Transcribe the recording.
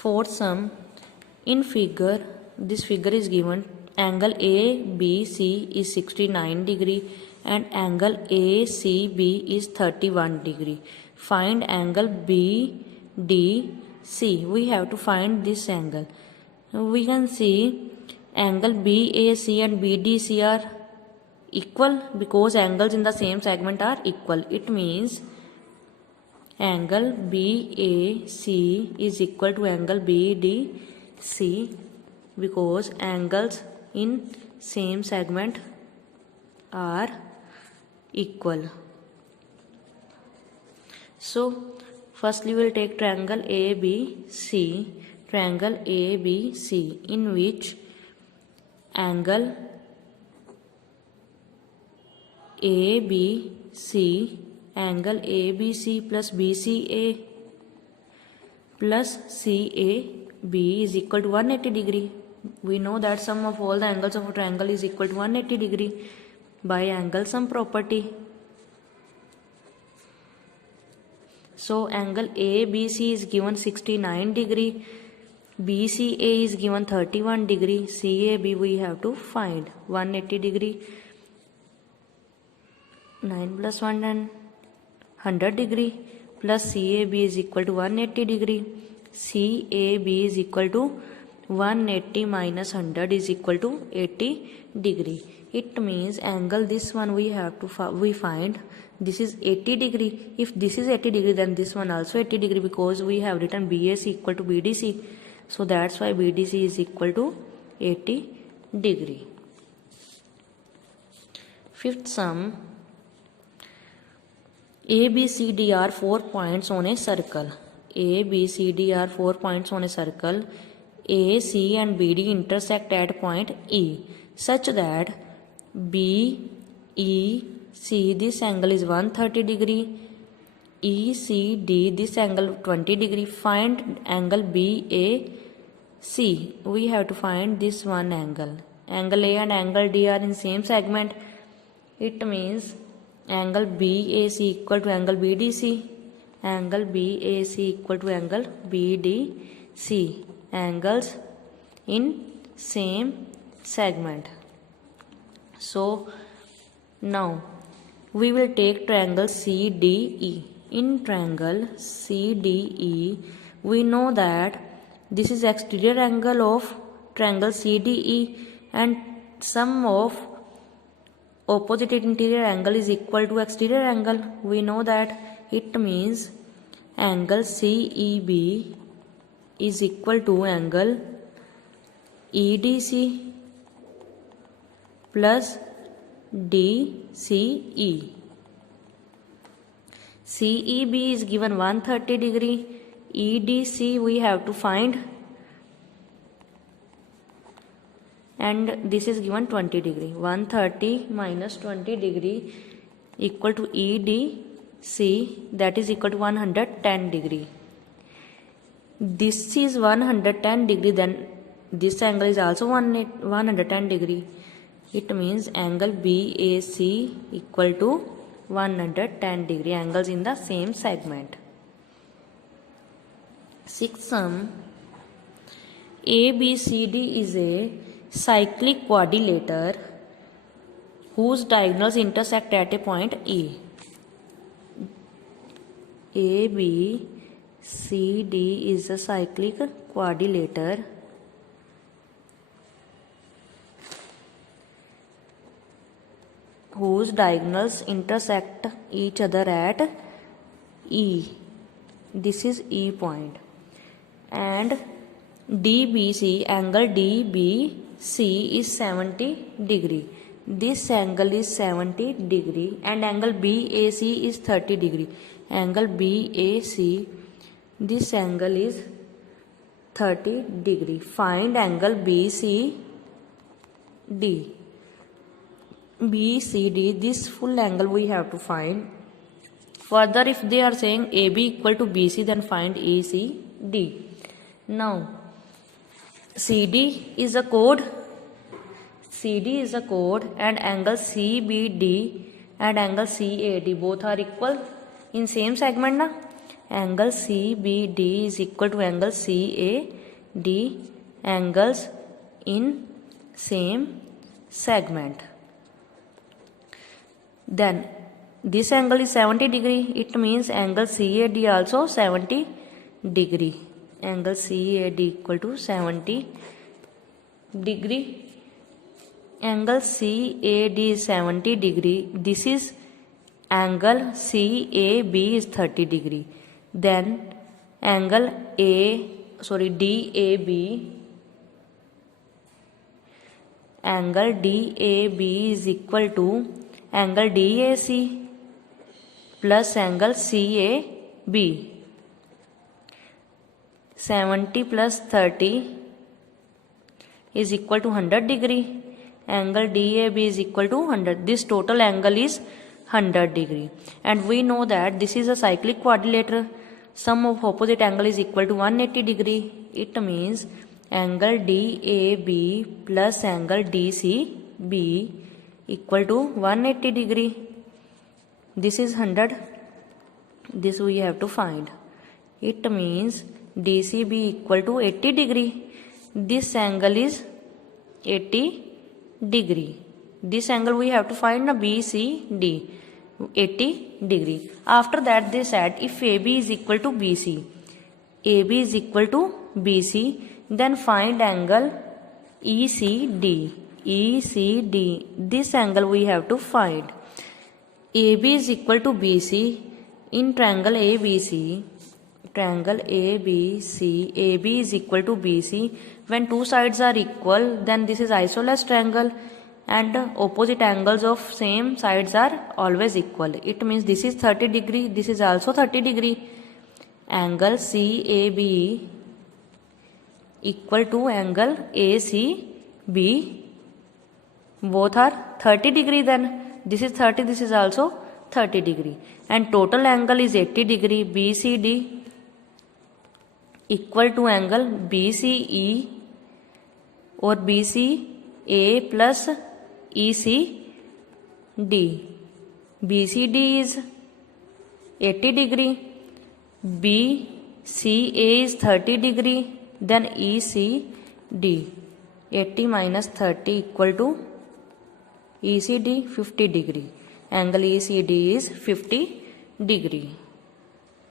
Fourth sum, in figure, this figure is given angle ABC is 69 degree and angle ACB is 31 degree. Find angle BDC. We have to find this angle. We can see angle BAC and BDC are equal because angles in the same segment are equal. It means angle BAC is equal to angle BDC because angles in same segment are equal. So firstly we will take triangle ABC, in which angle ABC plus BCA plus CAB is equal to 180 degree. We know that sum of all the angles of a triangle is equal to 180 degree by angle sum property. So angle ABC is given 69 degree, BCA is given 31 degree, CAB we have to find 180 degree. 9 plus 1 and 100 degree plus CAB is equal to 180 degree. CAB is equal to 180 minus 100 is equal to 80 degree. It means angle this one we have to we find this is 80 degree. If this is 80 degree then this one also 80 degree because we have written BAC equal to BDC. So that's why BDC is equal to 80 degree. Fifth sum, ABCD are 4 points on a circle. ABCD are 4 points on a circle. A, C and BD intersect at point E such that BEC this angle is 130 degree, ECD this angle 20 degree. Find angle BAC. We have to find this one angle. Angle A and angle D are in same segment. It means angle BAC equal to angle BDC. Angle BAC equal to angle BDC. Angles in same segment. So now we will take triangle CDE. In triangle CDE, we know that this is exterior angle of triangle CDE and sum of opposite interior angle is equal to exterior angle. We know that. It means angle CEB is equal to angle EDC plus DCE. CEB is given 130 degree. EDC we have to find and this is given 20 degree. 130 minus 20 degree equal to EDC, that is equal to 110 degree. This is 110 degree, then this angle is also 110 degree. It means angle BAC equal to 110 degree, angles in the same segment. Sixth sum, ABCD is a cyclic quadrilateral whose diagonals intersect at a point E. ABCD is a cyclic quadrilateral whose diagonals intersect each other at E. This is E point. And DBC, angle DBC is 70 degree. This angle is 70 degree and angle BAC is 30 degree. Angle BAC, this angle is 30 degree. Find angle BCD. BCD, this full angle we have to find. Further, if they are saying AB equal to BC, then find ACD. Now, CD is a chord. CD is a chord and angle CBD and angle CAD both are equal in same segment na. angle CBD is equal to angle CAD, angles in same segment. Then this angle is 70 degree. It means angle CAD also 70 degree. Angle CAD equal to 70 degree. Angle CAD is 70 degree. This is angle CAB is 30 degree. Then angle DAB, angle DAB is equal to angle DAC plus angle CAB. 70 plus 30 is equal to 100 degree. Angle DAB is equal to 100. This total angle is 100 degree. And we know that this is a cyclic quadrilateral. Sum of opposite angle is equal to 180 degree. It means angle DAB plus angle DCB equal to 180 degree. This is 100. This we have to find. It means DCB equal to 80 degree. This angle is 80 degree. This angle we have to find BCD, 80 degree. After that they said if AB is equal to BC, AB is equal to BC, then find angle ECD. ECD, this angle we have to find. AB is equal to BC in triangle ABC. Triangle ABC, AB is equal to BC. When two sides are equal, then this is isosceles triangle and opposite angles of same sides are always equal. It means this is 30 degree, this is also 30 degree. Angle CAB equal to angle ACB. Both are 30 degree then. This is 30, this is also 30 degree. And total angle is 80 degree. BCD equal to angle BCE or BCA plus ECD. BCD is 80 degree, BCA is 30 degree, then ECD. 80 minus 30 equal to ECD 50 degree. Angle ECD is 50 degree.